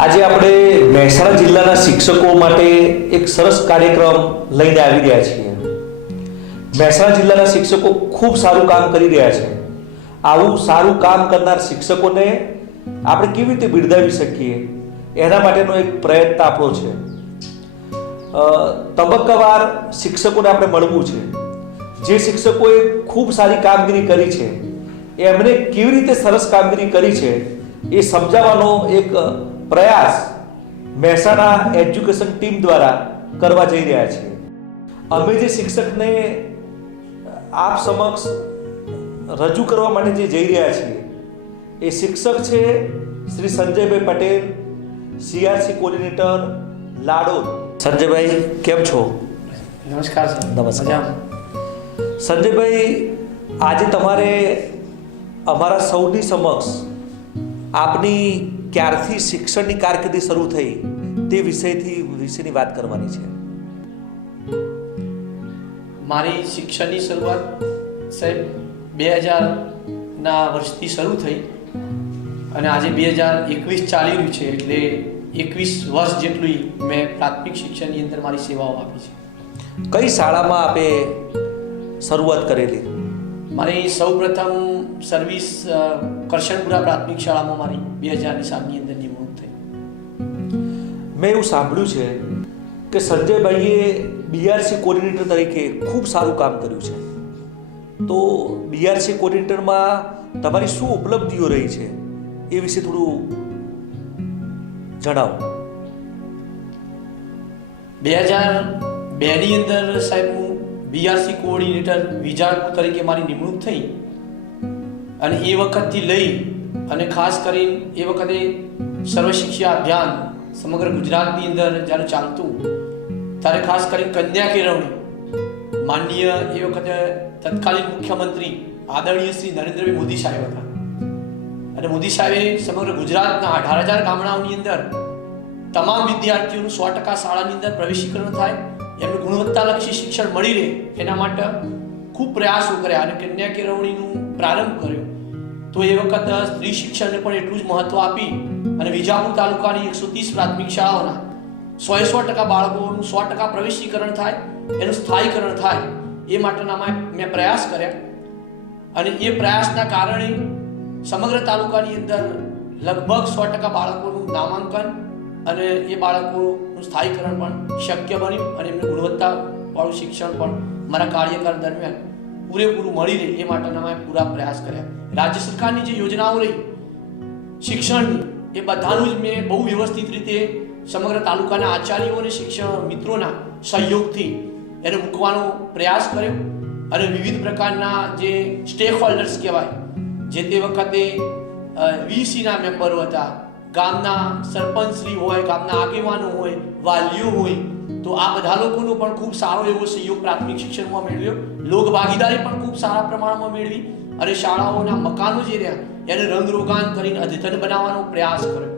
આજે આપણે મહેસાણા જિલ્લાના શિક્ષકો માટે એક સરસ કાર્યક્રમ લઈને આવી રહ્યા છીએ. મહેસાણા જિલ્લાના શિક્ષકો ખૂબ સારું કામ કરી રહ્યા છે. આવું સારું કામ કરનાર શિક્ષકોને આપણે કેવી રીતે બિરદાવી શકીએ એના માટેનો એક પ્રયત્ન આપણો છે. તબક્કાવાર શિક્ષકોને આપણે મળવું છે. જે શિક્ષકોએ ખૂબ સારી કામગીરી કરી છે એમણે કેવી રીતે સરસ કામગીરી કરી છે એ સમજાવવાનો એક પ્રયાસ મહેસાણા એજ્યુકેશન ટીમ દ્વારા કરવા જઈ રહ્યા છીએ. અમે જે શિક્ષકને આપ સમક્ષ રજૂ કરવા માટે જે જઈ રહ્યા છીએ એ શિક્ષક છે શ્રી સંજયભાઈ પટેલ, CRC કોર્ડિનેટર, લાડોદ. સંજયભાઈ કેમ છો? નમસ્કાર સર. નમસ્કાર સંજયભાઈ, આજે તમારે અમારા સૌની સમક્ષ આપની ક્યારથી શિક્ષણની કારકિર્દી શરૂ થઈ તે વિષયની વાત કરવાની છે. મારી શિક્ષણની શરૂઆત સાહેબ 2000ના વર્ષથી શરૂ થઈ અને આજે 2021 ચાલી રહ્યું છે, એટલે 21 વર્ષ જેટલી મેં પ્રાથમિક શિક્ષણની અંદર મારી સેવાઓ આપી છે. કઈ શાળામાં આપે શરૂઆત કરેલી? મારી સૌપ્રથમ સર્વિસ કરશનપુરા પ્રાથમિક શાળામાં મારી 2000ની સાલની અંદર નિમણૂક થઈ. મેં એવું સાંભળ્યું છે કે સંજયભાઈએ BRC કોર્ડિનેટર તરીકે ખૂબ સારું કામ કર્યું છે. તો BRC કોર્ડિનેટરમાં તમારી શું ઉપલબ્ધિઓ રહી છે એ વિશે થોડું જણાવો. 2002ની અંદર સાહેબ હું BRC કોઓર્ડિનેટર વિજાપુર તરીકે મારી નિમણૂક થઈ અને એ વખતથી લઈ અને ખાસ કરીને એ વખતે સર્વ શિક્ષા અભિયાન સમગ્ર ગુજરાતની અંદર જ્યારે ચાલતું ત્યારે ખાસ કરીને કન્યા કેળવણી માનનીય એ વખતે તત્કાલીન મુખ્યમંત્રી આદરણીય શ્રી નરેન્દ્રભાઈ મોદી સાહેબ હતા અને મોદી સાહેબે સમગ્ર ગુજરાતના 18,000 ગામડાઓની અંદર તમામ વિદ્યાર્થીઓનું 100% શાળાની અંદર પ્રવેશીકરણ થાય, એમને ગુણવત્તાલક્ષી શિક્ષણ મળી રહે એના માટે ખૂબ પ્રયાસો કર્યા અને કન્યા કેળવણીનું પ્રારંભ કર્યો. તો એ વખત સ્ત્રી શિક્ષણને પણ એટલું જ મહત્વ આપી અને વિજાપુર તાલુકાની 130 પ્રાથમિક શાળાઓના 100% બાળકોનું 100% પ્રવેશીકરણ થાય, એનું સ્થાયીકરણ થાય એ માટેના મેં પ્રયાસ કર્યા અને એ પ્રયાસના કારણે સમગ્ર તાલુકાની અંદર લગભગ 100% બાળકોનું નામાંકન અને એ બાળકોનું સ્થાયીકરણ પણ શક્ય બન્યું અને એમને ગુણવત્તાવાળું શિક્ષણ પણ મારા કાર્યકાળ દરમિયાન પૂરેપૂરું મળી રહે એ માટેના મેં પૂરા પ્રયાસ કર્યા. રાજ્ય સરકારની જે યોજનાઓ રહી શિક્ષણની એ બધાનું જ મેં બહુ વ્યવસ્થિત રીતે સમગ્ર તાલુકાના આચાર્યો અને શિક્ષણ મિત્રોના સહયોગથી એને મૂકવાનો પ્રયાસ કર્યો અને વિવિધ પ્રકારના જે સ્ટેક હોલ્ડર્સ કહેવાય, જે તે વખતે VCના મેમ્બરો હતા, ગામના સરપંચશ્રી હોય, ગામના આગેવાનો હોય, વાલીઓ હોય, તો આ બધા લોકોનો પણ ખૂબ સારો એવો સહયોગ પ્રાથમિક શિક્ષણમાં મેળવ્યો. લોક ભાગીદારી પણ ખૂબ સારા પ્રમાણમાં મેળવી અને શાળાઓના મકાનો જે રહ્યા એને રંગરોગાન કરીને અદ્યતન બનાવવાનો પ્રયાસ કર્યો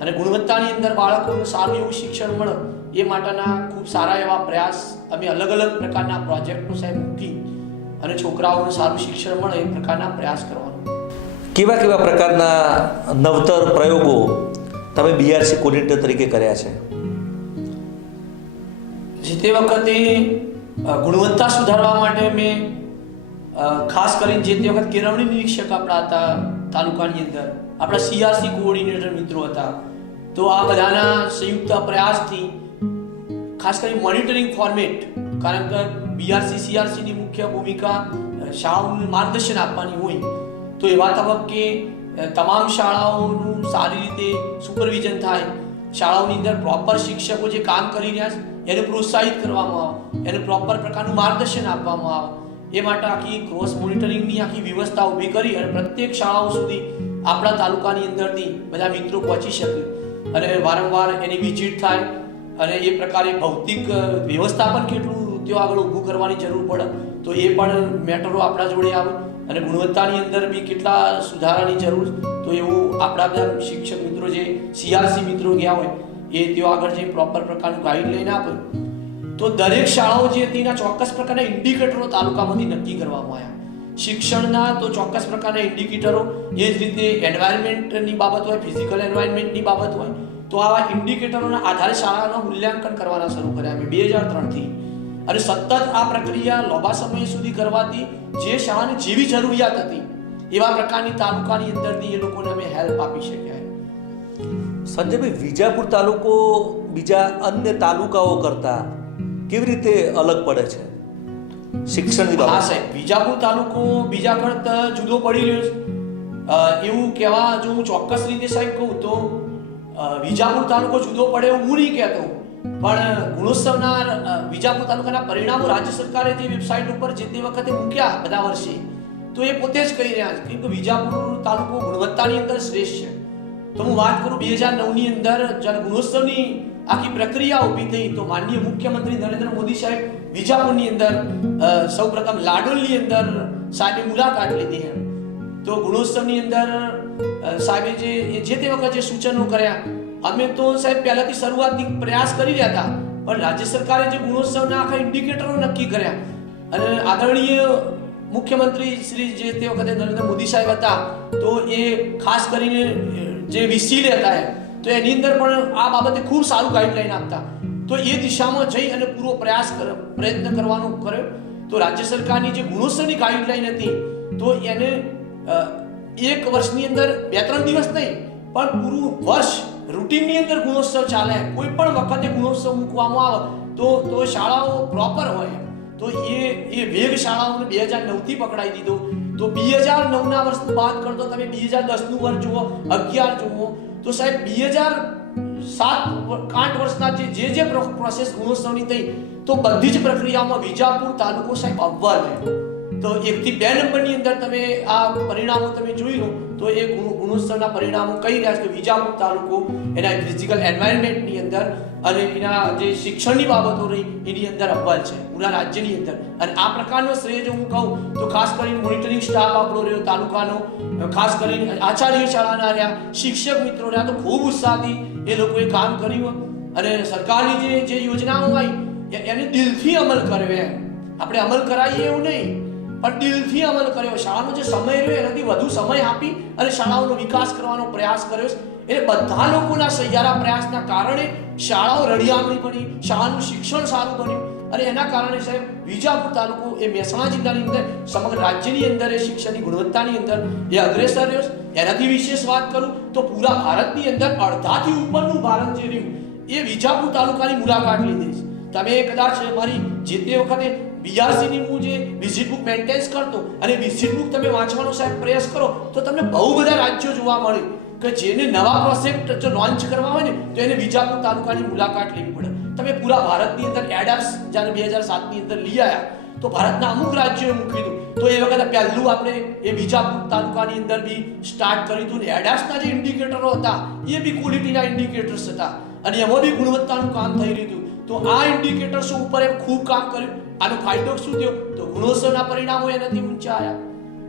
અને ગુણવત્તાની અંદર બાળકોનું સારું એવું શિક્ષણ મળે એ માટેના ખૂબ સારા એવા પ્રયાસ અમે અલગ અલગ પ્રકારના પ્રોજેક્ટો સાહેબ મૂકી અને છોકરાઓને સારું શિક્ષણ મળે એ પ્રકારના પ્રયાસ કરવાનો. કેવા કેવા પ્રકારના નવતર પ્રયોગો તમે BRC કોર્ડિનેટર તરીકે કર્યા છે? જે તે વખતે ગુણવત્તા સુધારવા માટે મેં ખાસ કરીને જે તે વખત કેળવણી નિરીક્ષક આપણા હતા તાલુકાની અંદર, આપણા CRC કોઓર્ડિનેટર મિત્રો હતા, તો આ બધાના સંયુક્ત પ્રયાસથી ખાસ કરીને મોનિટરિંગ ફોર્મેટ, કારણ કે BRC CRCની મુખ્ય ભૂમિકા શાળાઓનું માર્ગદર્શન આપવાની હોય, તો એવા તબક્કે તમામ શાળાઓનું સારી રીતે સુપરવિઝન થાય, શાળાઓની અંદર પ્રોપર શિક્ષકો જે કામ કરી રહ્યા છે એને પ્રોત્સાહિત કરવામાં આવે, એને પ્રોપર પ્રકારનું માર્ગદર્શન આપવામાં આવે, એ માટે આખી ક્રોસ મોનિટરિંગની આખી વ્યવસ્થા ઊભી કરી અને પ્રત્યેક શાળાઓ સુધી આપણા તાલુકાની અંદરથી બધા મિત્રો પહોંચી શકે અને વારંવાર એની વિઝિટ થાય અને એ પ્રકારે ભૌતિક વ્યવસ્થાપન કેટલું ત્યાં આગળ ઊભું કરવાની જરૂર પડે તો એ પણ મેટરો આપણા જોડે આવે અને ગુણવત્તાની અંદર બી કેટલા સુધારાની જરૂર, તો એવું આપણા બધા શિક્ષક મિત્રો જે CRC મિત્રો ગયા હોય એ ત્યાં આગળ જે પ્રોપર પ્રકારનું ગાઈડલાઈન આપે તો દરેક શાળાઓ જે હતી એના ચોક્કસ પ્રકારના ઇન્ડિકેટરો તાલુકામાંથી નક્કી કરવામાં આવ્યા શિક્ષણના તો ચોક્કસ પ્રકારના ઇન્ડિકેટરો, એ જ રીતે એન્વાયરમેન્ટની બાબત હોય, ફિઝિકલ એન્વાયરમેન્ટની બાબત હોય, તો આવા ઇન્ડિકેટરોના આધારે શાળાનું મૂલ્યાંકન કરવાના શરૂ કર્યા અમે 2003થી. અને સતત આ પ્રક્રિયા લાંબા સમય સુધી કરવાથી જે શાળાની જેવી જરૂરિયાત હતી એવા પ્રકારની તાલુકાની અંદરથી એ લોકોને અમે હેલ્પ આપી શક્યા. સંજયભાઈ, વિજાપુર તાલુકો બીજા અન્ય તાલુકાઓ કરતા કેવી રીતે અલગ પડે છે શિક્ષણની હા બાબત? સાહેબ, વિજાપુર તાલુકો બીજા કરતા જુદો પડી રહ્યો છે એવું કહેવા જો હું ચોક્કસ રીતે સાહેબ કહું તો વિજાપુર તાલુકો જુદો પડે એવું હું નહીં કહેતો, પણ ગુણોત્સવના વિજાપુર તાલુકાના પરિણામો રાજ્ય સરકારે જે વેબસાઇટ ઉપર જે તે વખતે મૂક્યા બધા વર્ષે, તો એ પોતે જ કહી રહ્યા છે કે વિજાપુર તાલુકો ગુણવત્તાની અંદર શ્રેષ્ઠ છે. તો હું વાત કરું 2009ની અંદર જ્યારે ગુણોત્સવની આખી પ્રક્રિયા ઊભી થઈ તો માનનીય મુખ્યમંત્રી નરેન્દ્ર મોદી સાહેબ વિજાપુરની અંદર સૌપ્રથમ લાડોલની અંદર સાહેબે મુલાકાત લીધી. તો ગુણોત્સવની અંદર સાહેબે જે તે વખતે જે સૂચનો કર્યા, અમે તો સાહેબ પહેલાથી શરૂઆતથી પ્રયાસ કરી રહ્યા હતા, પણ રાજ્ય સરકારે જે ગુણોત્સવના આખા ઇન્ડિકેટરો નક્કી કર્યા અને આદરણીય મુખ્યમંત્રી શ્રી જે તે વખતે નરેન્દ્ર મોદી સાહેબ હતા, તો એ ખાસ કરીને જે વિસીલ હતા તો એની અંદર પણ આ બાબતે ખૂબ સારું ગાઈડલાઈન આપતા. તો એ દિશામાં જઈ અને પૂરો પ્રયત્ન કરવાનો કર્યો. તો રાજ્ય સરકારની જે ગુણોત્સવની ગાઈડલાઈન હતી તો એને એક વર્ષની અંદર 2-3 દિવસ નહીં પણ પૂરું વર્ષ રૂટીનની અંદર ગુણોત્સવ ચાલે. કોઈ પણ વખતે ગુણોત્સવ મૂકવામાં આવે તો શાળાઓ પ્રોપર હોય. તો એ વેગ શાળાઓને 2009થી પકડાઈ દીધો. તો 2009ના વર્ષ બાદ કરતો તમે 2010નું વર્ષ જુઓ, 11 જુઓ, તો સાહેબ 2007-8 વર્ષના જે પ્રોસેસ ગુણોત્સવની થઈ તો બધી જ પ્રક્રિયામાં વિજાપુર તાલુકો સાહેબ અવ્વલ છે. તો 1 થી 2 નંબરની અંદર તમે આ પરિણામો તમે જોઈ લો તો એ ગુણોત્સવના પરિણામો કહી રહ્યા છે કે વિજાપુર તાલુકો એના ફિઝિકલ એન્વાયરમેન્ટની અંદર અને એના જે શિક્ષણની બાબતો રહી એની અંદર અવ્વલ છે પૂરા રાજ્યની અંદર. અને આ પ્રકારનો શ્રેય જો હું કહું તો ખાસ કરીને મોનિટરિંગ સ્ટાફ આપણો રહ્યો તાલુકાનો, ખાસ કરીને આચાર્ય શાળાના રહ્યા, શિક્ષક મિત્રો રહ્યા, તો ખૂબ ઉત્સાહથી એ લોકોએ કામ કર્યું અને સરકારની જે યોજનાઓ આવી એને દિલથી અમલ કર્યો. આપણે અમલ કરાવીએ એવું નહીં પણ દિલથી અમલ કર્યો. શાળાનો જે સમય રહ્યો એનાથી વધુ સમય આપી અને શાળાઓનો વિકાસ કરવાનો પ્રયાસ કર્યો. એટલે બધા લોકોના સહિયારા પ્રયાસના કારણે શાળાઓ રળિયામણી બની, શાળાનું શિક્ષણ સારું બન્યું અને એના કારણે સાહેબ વિજાપુર તાલુકો એ મહેસાણા જિલ્લાની અંદર સમગ્ર રાજ્યની અંદર એ શિક્ષણની ગુણવત્તાની અંદર એ અગ્રેસર રહ્યો. એનાથી વિશેષ વાત કરું તો પૂરા ભારતની અંદર અડધાથી ઉપરનું ભારત જે રહ્યું એ વિજાપુર તાલુકાની મુલાકાત લીધી છે. તમે કદાચ મારી જે તે વખતે બીઆરસીની હું જે વિઝિટ બુક મેન્ટેન્સ કરતો અને વિઝિટ બુક તમે વાંચવાનો સાહેબ પ્રયાસ કરો તો તમને બહુ બધા રાજ્યો જોવા મળે કે જેને નવા પ્રોજેક્ટ જો લોન્ચ કરવા હોય ને તો એને વિજાપુર તાલુકાની મુલાકાત લેવી પડે. તમે પૂરા ભારતની અંદર એડેપ્સ જ્યારે 2007ની અંદર લઈ આવ્યા તો ભારતના અમુક રાજ્યોએ મૂકી દીધું. તો એ વખતે પહેલું આપણે એ વિજાપુર તાલુકાની અંદર બી સ્ટાર્ટ કર્યું હતું ને એડેપ્સના જે ઇન્ડિકેટરો હતા એ બી ક્વોલિટીના ઇન્ડિકેટર્સ હતા અને એમાં બી ગુણવત્તાનું કામ થઈ રહ્યું હતું. તો આ ઇન્ડિકેટર્સ ઉપર એ ખૂબ કામ કર્યું. આનો ફાયદો શું થયો તો ગુણોત્સવના પરિણામો એનાથી ઊંચા આવ્યા.